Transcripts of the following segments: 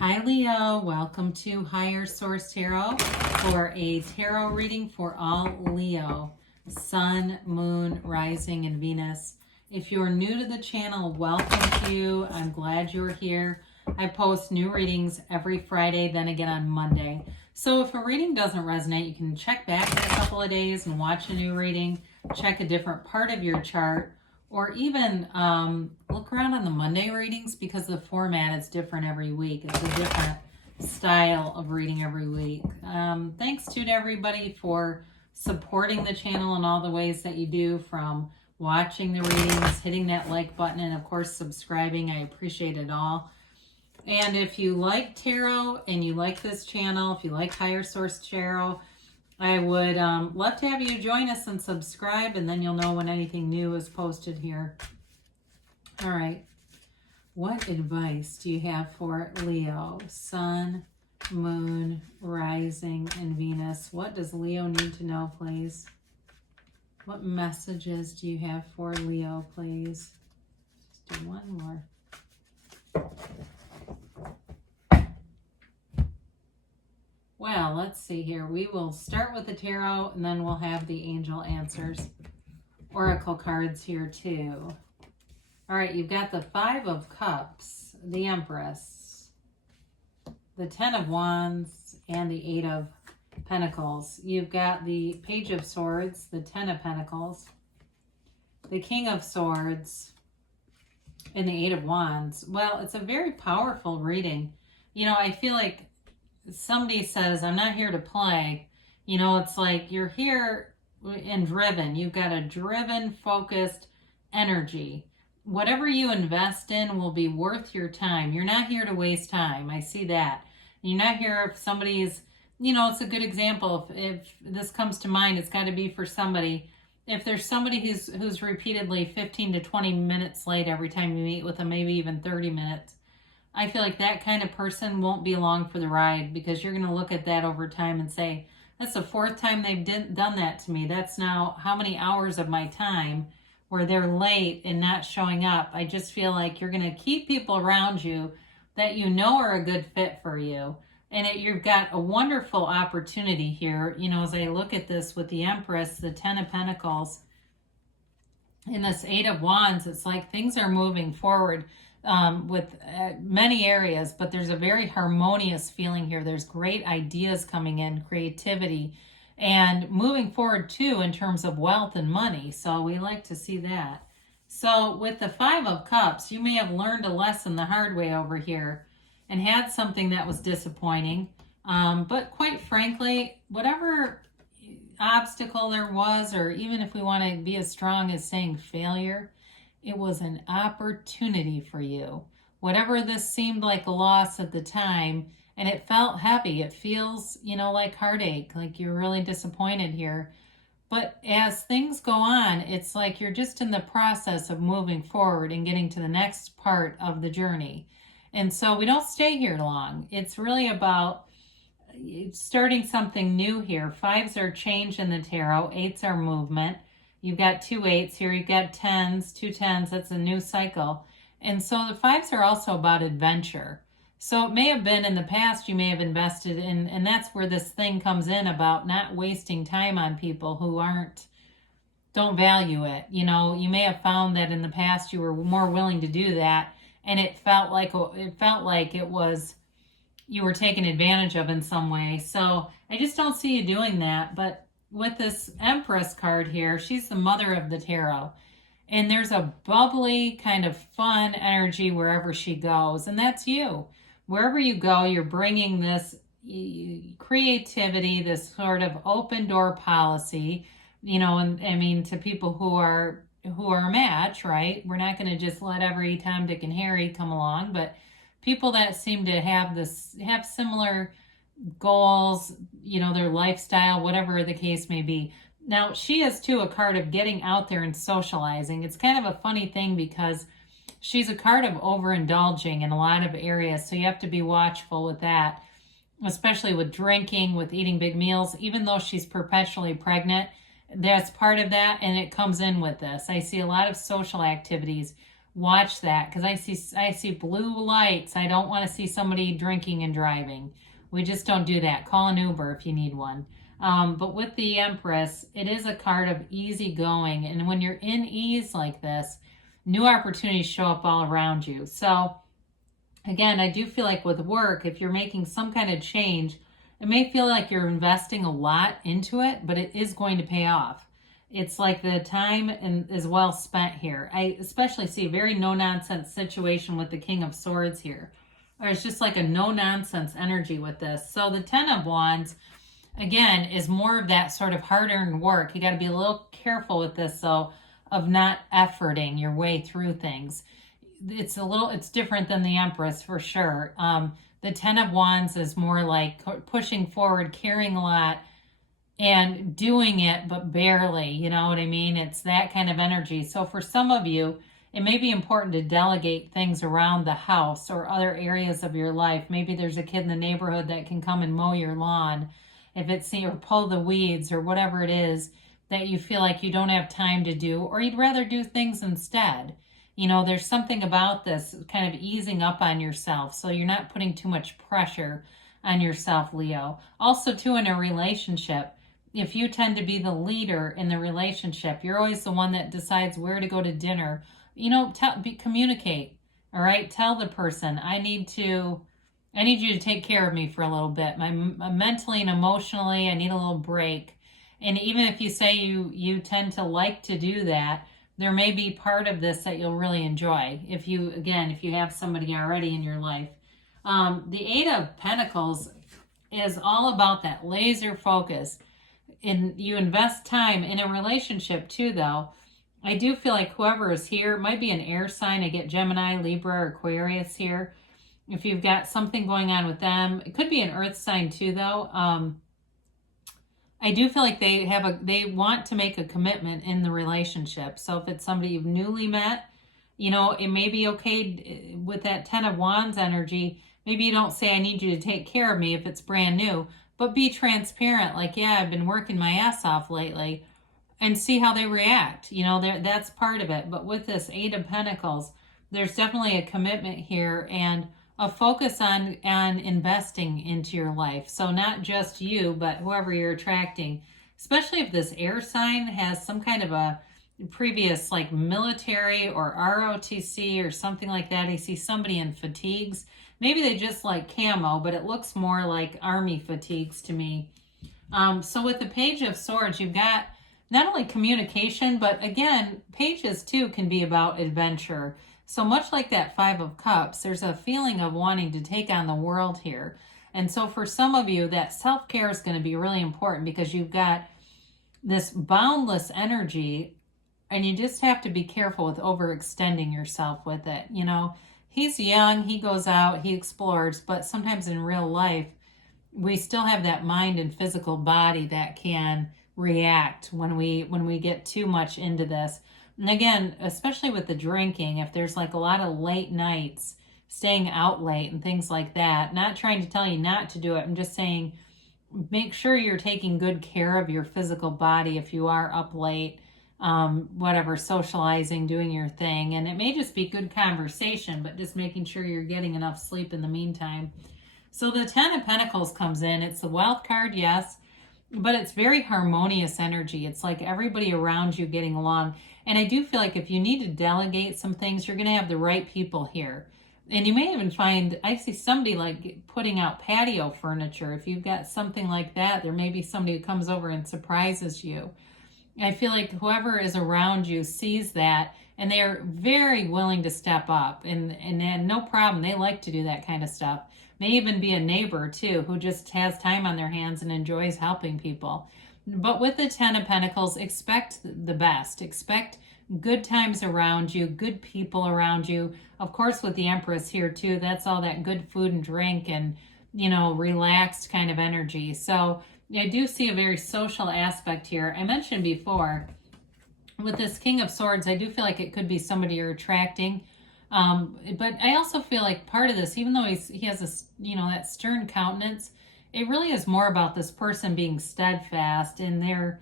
Hi Leo, welcome to Higher Source Tarot for a tarot reading for all Leo, Sun, Moon, Rising, and Venus. If you're new to the channel, welcome to you. I'm glad you're here. I post new readings every Friday, then again on Monday. So if a reading doesn't resonate, you can check back in a couple of days and watch a new reading, check a different part of your chart, or even look around on the Monday readings because the format is different every week. It's a different style of reading every week. Thanks to everybody for supporting the channel in all the ways that you do, from watching the readings, hitting that like button, and of course subscribing. I appreciate it all. And if you like tarot and you like this channel, if you like Higher Source Tarot, I would love to have you join us and subscribe, and then you'll know when anything new is posted here. All right. What advice do you have for Leo, Sun, Moon, Rising, and Venus? What does Leo need to know, please? What messages do you have for Leo, please? Just do one more. Well, let's see here. We will start with the tarot, and then we'll have the angel answers. Oracle cards here, too. All right, you've got the Five of Cups, the Empress, the Ten of Wands, and the Eight of Pentacles. You've got the Page of Swords, the Ten of Pentacles, the King of Swords, and the Eight of Wands. Well, it's a very powerful reading. You know, I feel like somebody says, I'm not here to play. You know, it's like you're here and driven. You've got a driven, focused energy. Whatever you invest in will be worth your time. You're not here to waste time. I see that. You're not here if somebody's, you know, it's a good example. If this comes to mind, it's got to be for somebody. If there's somebody who's repeatedly 15 to 20 minutes late every time you meet with them, maybe even 30 minutes, I feel like that kind of person won't be along for the ride, because you're going to look at that over time and say, that's the fourth time they've done that to me. That's now how many hours of my time where they're late and not showing up. I just feel like you're going to keep people around you that you know are a good fit for you. And you've got a wonderful opportunity here. You know, as I look at this with the Empress, the Ten of Pentacles, and this Eight of Wands, it's like things are moving forward with many areas, but there's a very harmonious feeling here. There's great ideas coming in, creativity, and moving forward too in terms of wealth and money. So we like to see that. So with the Five of Cups, you may have learned a lesson the hard way over here and had something that was disappointing. But quite frankly, whatever obstacle there was, or even if we want to be as strong as saying failure, it was an opportunity for you. Whatever this seemed like a loss at the time, and it felt heavy. It feels, you know, like heartache, like you're really disappointed here. But as things go on, it's like you're just in the process of moving forward and getting to the next part of the journey. And so we don't stay here long. It's really about starting something new here. Fives are change in the tarot. Eights are movement. You've got two eights here. You've got tens, two tens. That's a new cycle. And so the fives are also about adventure. So it may have been in the past you may have invested in, and that's where this thing comes in about not wasting time on people who don't value it. You know, you may have found that in the past you were more willing to do that, and it felt like it was you were taken advantage of in some way. So I just don't see you doing that. But with this Empress card here, she's the mother of the tarot. And there's a bubbly kind of fun energy wherever she goes. And that's you. Wherever you go, you're bringing this creativity, this sort of open door policy, you know, and I mean, to people who are a match, right? We're not going to just let every Tom, Dick, and Harry come along, but people that seem to have similar goals, you know, their lifestyle, whatever the case may be. Now, she is too a card of getting out there and socializing. It's kind of a funny thing because she's a card of overindulging in a lot of areas, so you have to be watchful with that, especially with drinking, with eating big meals. Even though she's perpetually pregnant, that's part of that, and it comes in with this. I see a lot of social activities watch that, because I see blue lights. I don't want to see somebody drinking and driving. We just don't do that. Call an Uber if you need one. But with the Empress, it is a card of easy going. And when you're in ease like this, new opportunities show up all around you. So again, I do feel like with work, if you're making some kind of change, it may feel like you're investing a lot into it, but it is going to pay off. It's like the time is well spent here. I especially see a very no-nonsense situation with the King of Swords here. There's just like a no-nonsense energy with this. So the Ten of Wands, again, is more of that sort of hard-earned work. You got to be a little careful with this, though, of not efforting your way through things. It's different than the Empress for sure. The Ten of Wands is more like pushing forward, carrying a lot, and doing it, but barely, you know what I mean? It's that kind of energy. So for some of you, it may be important to delegate things around the house or other areas of your life. Maybe there's a kid in the neighborhood that can come and mow your lawn, if it's, or pull the weeds or whatever it is that you feel like you don't have time to do, or you'd rather do things instead. You know, there's something about this kind of easing up on yourself, so you're not putting too much pressure on yourself, Leo. Also, too, in a relationship, if you tend to be the leader in the relationship, you're always the one that decides where to go to dinner. You know, communicate. All right, tell the person, I need you to take care of me for a little bit. Mentally and emotionally, I need a little break. And even if you say you tend to like to do that, there may be part of this that you'll really enjoy if you have somebody already in your life. The Eight of Pentacles is all about that laser focus. You invest time in a relationship too, though. I do feel like whoever is here, it might be an air sign. I get Gemini, Libra, or Aquarius here. If you've got something going on with them, it could be an earth sign too, though. I do feel like they want to make a commitment in the relationship. So if it's somebody you've newly met, you know, it may be okay with that Ten of Wands energy. Maybe you don't say, I need you to take care of me if it's brand new, but be transparent. Like, yeah, I've been working my ass off lately, and see how they react. You know, that's part of it. But with this Eight of Pentacles, there's definitely a commitment here and a focus on investing into your life. So not just you, but whoever you're attracting, especially if this air sign has some kind of a previous like military or ROTC or something like that. I see somebody in fatigues. Maybe they just like camo, but it looks more like army fatigues to me. So with the Page of Swords, you've got not only communication, but again, pages too can be about adventure. So much like that Five of Cups, there's a feeling of wanting to take on the world here. And so for some of you, that self-care is going to be really important because you've got this boundless energy and you just have to be careful with overextending yourself with it. You know, he's young, he goes out, he explores, but sometimes in real life, we still have that mind and physical body that can react when we get too much into this. And again, especially with the drinking, if there's like a lot of late nights, staying out late and things like that, not trying to tell you not to do it. I'm just saying, make sure you're taking good care of your physical body if you are up late, whatever, socializing, doing your thing. And it may just be good conversation, but just making sure you're getting enough sleep in the meantime. So the Ten of Pentacles comes in. It's the Wealth card, yes, but it's very harmonious energy. It's like everybody around you getting along. And I do feel like if you need to delegate some things, you're going to have the right people here. And you may even find, I see somebody like putting out patio furniture. If you've got something like that, there may be somebody who comes over and surprises you. I feel like whoever is around you sees that and they are very willing to step up and no problem. They like to do that kind of stuff. May even be a neighbor too, who just has time on their hands and enjoys helping people. But with the Ten of Pentacles, expect the best. Expect good times around you, good people around you. Of course, with the Empress here too, that's all that good food and drink and, you know, relaxed kind of energy. So I do see a very social aspect here. I mentioned before, with this King of Swords, I do feel like it could be somebody you're attracting. But I also feel like part of this, even though he has a, you know, that stern countenance, it really is more about this person being steadfast in their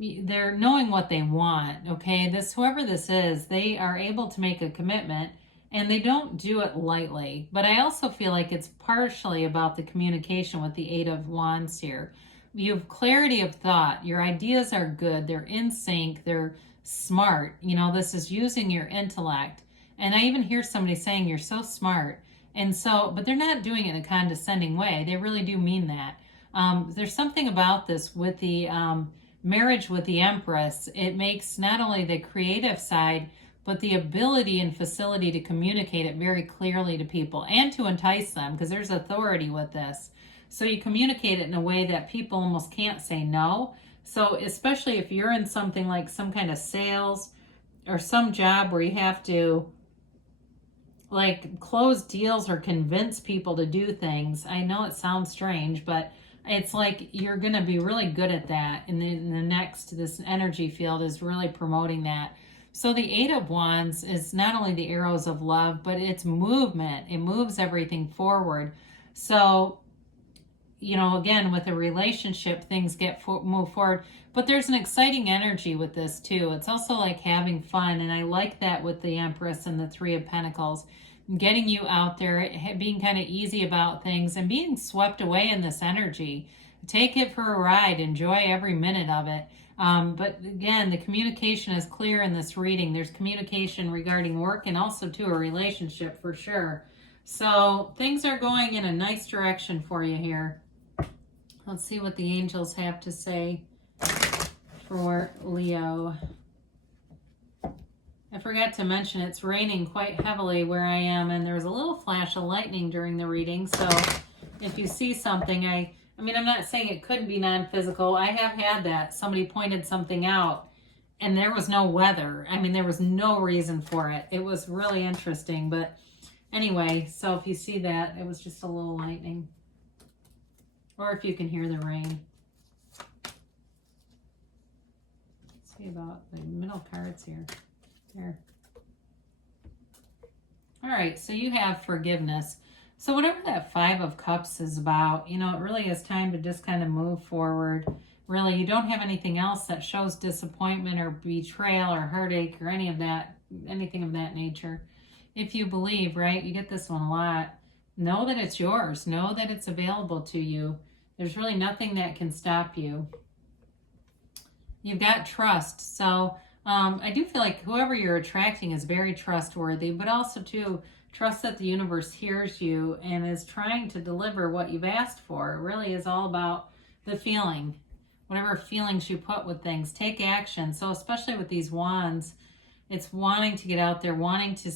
they're knowing what they want. Okay, whoever this is, they are able to make a commitment, and they don't do it lightly. But I also feel like it's partially about the communication with the Eight of Wands here. You have clarity of thought. Your ideas are good. They're in sync. They're smart. This is using your intellect. And I even hear somebody saying you're so smart. And so, but they're not doing it in a condescending way. They really do mean that. There's something about this with the marriage with the Empress. It makes not only the creative side, but the ability and facility to communicate it very clearly to people and to entice them, because there's authority with this. So you communicate it in a way that people almost can't say no. So especially if you're in something like some kind of sales or some job where you have to like close deals or convince people to do things. I know it sounds strange, but it's like you're going to be really good at that. And this energy field is really promoting that. So the Eight of Wands is not only the arrows of love, but it's movement. It moves everything forward. So, again, with a relationship, things move forward. But there's an exciting energy with this too. It's also like having fun. And I like that with the Empress and the Three of Pentacles. Getting you out there, being kind of easy about things and being swept away in this energy. Take it for a ride. Enjoy every minute of it. But again, the communication is clear in this reading. There's communication regarding work and also to a relationship for sure. So things are going in a nice direction for you here. Let's see what the angels have to say for Leo. I forgot to mention it's raining quite heavily where I am, and there was a little flash of lightning during the reading. So if you see something, I mean, I'm not saying it could be non-physical. I have had that. Somebody pointed something out and there was no weather. I mean, there was no reason for it. It was really interesting. But anyway, so if you see that, it was just a little lightning. Or if you can hear the rain. Let's see about the middle cards here. There. All right, so you have forgiveness. So whatever that Five of Cups is about, it really is time to just kind of move forward. Really, you don't have anything else that shows disappointment or betrayal or heartache or anything of that nature. If you believe, right, you get this one a lot. Know that it's yours. Know that it's available to you. There's really nothing that can stop you. You've got trust. So I do feel like whoever you're attracting is very trustworthy, but also too, trust that the universe hears you and is trying to deliver what you've asked for. It really is all about the feeling. Whatever feelings you put with things, take action. So especially with these wands, it's wanting to get out there, wanting to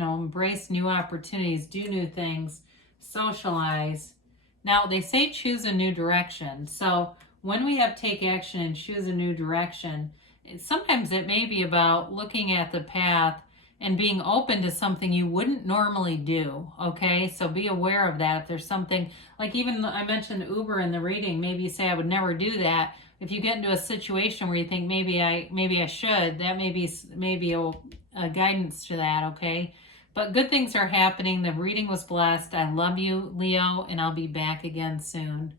embrace new opportunities, do new things, socialize. Now, they say choose a new direction. So when we have take action and choose a new direction, sometimes it may be about looking at the path and being open to something you wouldn't normally do, okay? So be aware of that. If there's something, like even I mentioned Uber in the reading, maybe you say, I would never do that. If you get into a situation where you think maybe I should, that may be a guidance to that, okay? But good things are happening. The reading was blessed. I love you, Leo, and I'll be back again soon.